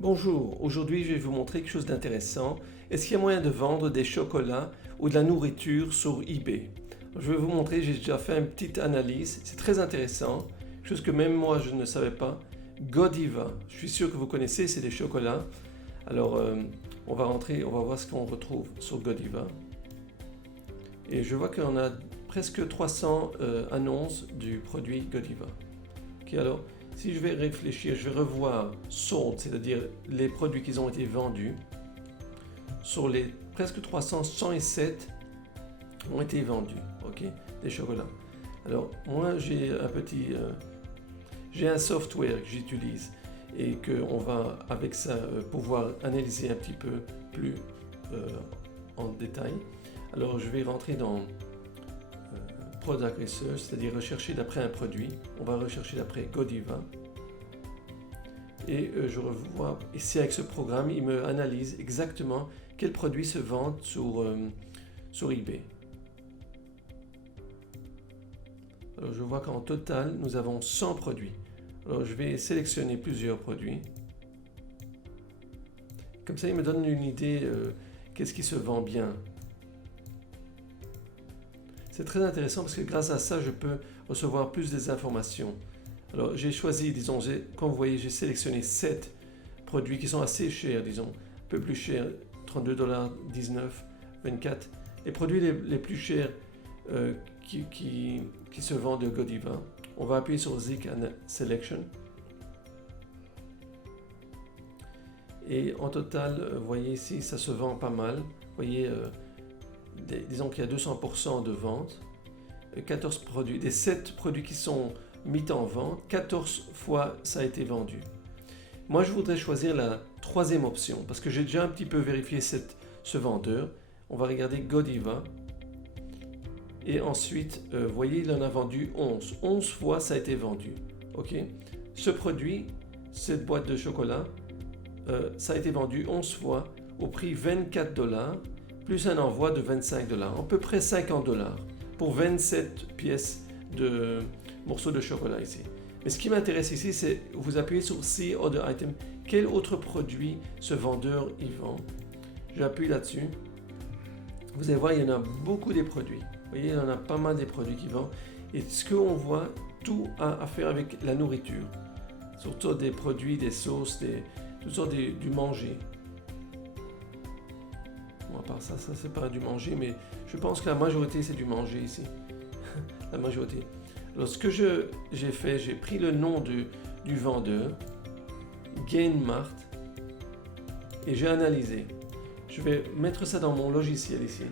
Bonjour, aujourd'hui je vais vous montrer quelque chose d'intéressant. Est-ce qu'il y a moyen de vendre des chocolats ou de la nourriture sur eBay? Je vais vous montrer, j'ai déjà fait une petite analyse, c'est très intéressant, chose que même moi je ne savais pas. Godiva, je suis sûr que vous connaissez, c'est des chocolats. Alors on va rentrer, on va voir ce qu'on retrouve sur Godiva. Et je vois qu'on a presque 300 annonces du produit Godiva. Ok, alors, si je vais réfléchir, je vais revoir sold, c'est-à-dire les produits qui ont été vendus. Sur les presque 300, 107 ont été vendus, ok, des chocolats. Alors, moi, j'ai un software que j'utilise et qu'on va, avec ça, pouvoir analyser un petit peu plus en détail. Alors, je vais rentrer dans Product Research, c'est-à-dire rechercher d'après un produit. On va rechercher d'après Godiva. Et je revois ici avec ce programme, il me analyse exactement quels produits se vendent sur eBay. Alors je vois qu'en total, nous avons 100 produits. Alors je vais sélectionner plusieurs produits. Comme ça, il me donne une idée qu'est-ce qui se vend bien. C'est très intéressant parce que grâce à ça, je peux recevoir plus des informations. Alors j'ai choisi, disons, comme vous voyez, j'ai sélectionné 7 produits qui sont assez chers, disons, un peu plus chers, $32, 19, 24. Les produits les plus chers qui se vendent de Godiva. On va appuyer sur Zik Selection. Et en total, vous voyez ici, ça se vend pas mal. Vous voyez, disons qu'il y a 200% de vente. 14 produits, des 7 produits qui sont mis en vente, 14 fois ça a été vendu. Moi, je voudrais choisir la troisième option parce que j'ai déjà un petit peu vérifié ce vendeur. On va regarder Godiva. Et ensuite, vous voyez, il en a vendu 11. 11 fois ça a été vendu. Ok. Ce produit, cette boîte de chocolat, ça a été vendu 11 fois au prix $24 plus un envoi de $25, à peu près $50 pour 27 pièces de morceaux de chocolat ici. Mais ce qui m'intéresse ici, c'est vous appuyez sur See Other Item. Quel autre produit ce vendeur y vend? J'appuie là-dessus. Vous allez voir, il y en a beaucoup des produits. Vous voyez, il y en a pas mal des produits qui vendent. Et ce qu'on voit, tout a à faire avec la nourriture. Surtout des produits, des sauces, toutes sortes du manger. Bon, à part ça, c'est pas du manger, mais je pense que la majorité c'est du manger ici. La majorité. Alors ce que j'ai fait, j'ai pris le nom du vendeur, Gainmart, et j'ai analysé. Je vais mettre ça dans mon logiciel ici.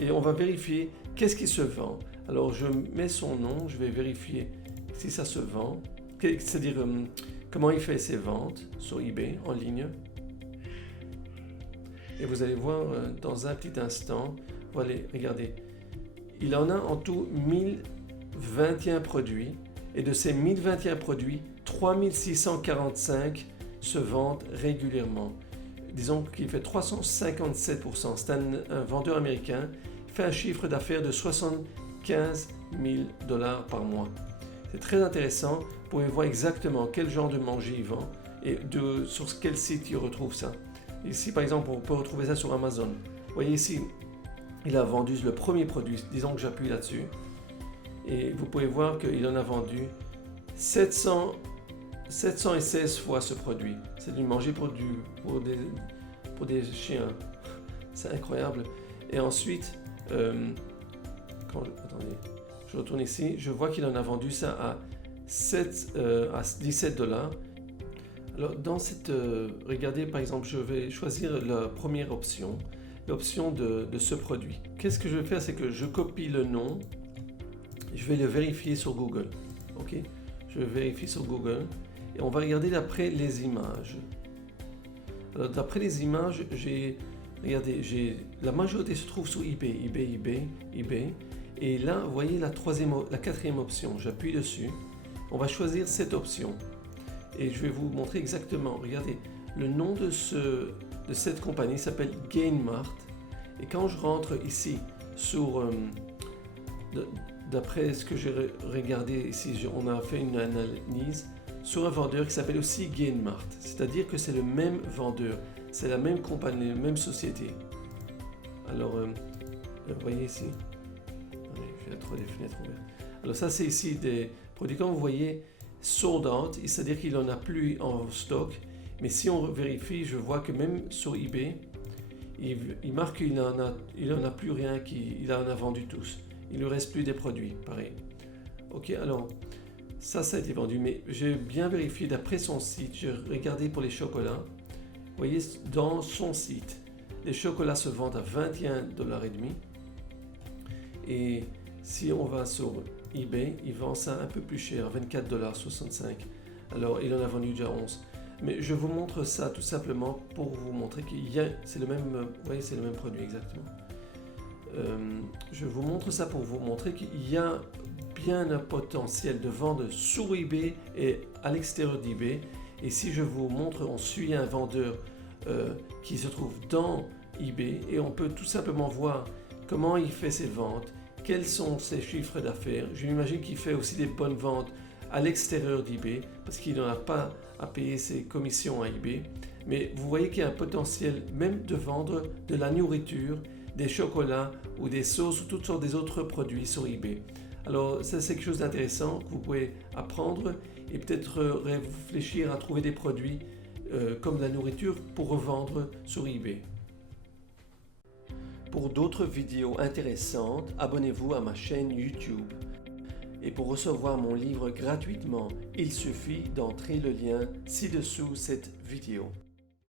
Et on va vérifier qu'est-ce qui se vend. Alors je mets son nom, je vais vérifier si ça se vend. C'est-à-dire comment il fait ses ventes sur eBay en ligne. Et vous allez voir dans un petit instant, voilà, regardez, il en a en tout 1021 produits et de ces 1021 produits, 3645 se vendent régulièrement. Disons qu'il fait 357%. C'est un vendeur américain, il fait un chiffre d'affaires de $75 000 par mois. C'est très intéressant, vous pouvez voir exactement quel genre de manger il vend et sur quel site il retrouve ça. Ici, par exemple, on peut retrouver ça sur Amazon. Vous voyez ici, il a vendu le premier produit. Disons que j'appuie là-dessus. Et vous pouvez voir qu'il en a vendu 716 fois ce produit. C'est du manger pour des chiens. C'est incroyable. Et ensuite, attendez, je retourne ici. Je vois qu'il en a vendu ça à $17. Alors, dans cette, regardez par exemple, je vais choisir la première option, l'option de ce produit. Qu'est-ce que je vais faire, c'est que je copie le nom, je vais le vérifier sur Google. Ok, je vérifie sur Google et on va regarder d'après les images. Alors, d'après les images, la majorité se trouve sur eBay. Et là, vous voyez la quatrième option. J'appuie dessus. On va choisir cette option. Et je vais vous montrer exactement, regardez, le nom de cette compagnie s'appelle Gainmart. Et quand je rentre ici, d'après ce que j'ai regardé ici, on a fait une analyse sur un vendeur qui s'appelle aussi Gainmart. C'est-à-dire que c'est le même vendeur, c'est la même compagnie, la même société. Alors, vous voyez ici, j'ai trop des fenêtres ouvertes. Alors ça, c'est ici des produits, comme vous voyez, sold out, c'est-à-dire qu'il n'en a plus en stock. Mais si on vérifie, je vois que même sur eBay, il marque qu'il n'en a plus rien, qu'il en a vendu tous. Il ne lui reste plus des produits, pareil. Ok, alors, ça a été vendu, mais j'ai bien vérifié d'après son site, j'ai regardé pour les chocolats. Vous voyez, dans son site, les chocolats se vendent à 21,5 $. Et si on va sur eBay, il vend ça un peu plus cher, 24,65 $. Alors, il en a vendu déjà 11. Mais je vous montre ça tout simplement pour vous montrer c'est le même, vous voyez, c'est le même produit exactement. Je vous montre ça pour vous montrer qu'il y a bien un potentiel de vente sur eBay et à l'extérieur d'eBay. Et si je vous montre, on suit un vendeur qui se trouve dans eBay et on peut tout simplement voir comment il fait ses ventes, quels sont ses chiffres d'affaires. Je m'imagine qu'il fait aussi des bonnes ventes à l'extérieur d'eBay parce qu'il n'en a pas à payer ses commissions à eBay. Mais vous voyez qu'il y a un potentiel même de vendre de la nourriture, des chocolats ou des sauces ou toutes sortes des autres produits sur eBay. Alors ça, c'est quelque chose d'intéressant que vous pouvez apprendre et peut-être réfléchir à trouver des produits comme de la nourriture pour revendre sur eBay. Pour d'autres vidéos intéressantes, abonnez-vous à ma chaîne YouTube. Et pour recevoir mon livre gratuitement, il suffit d'entrer le lien ci-dessous cette vidéo.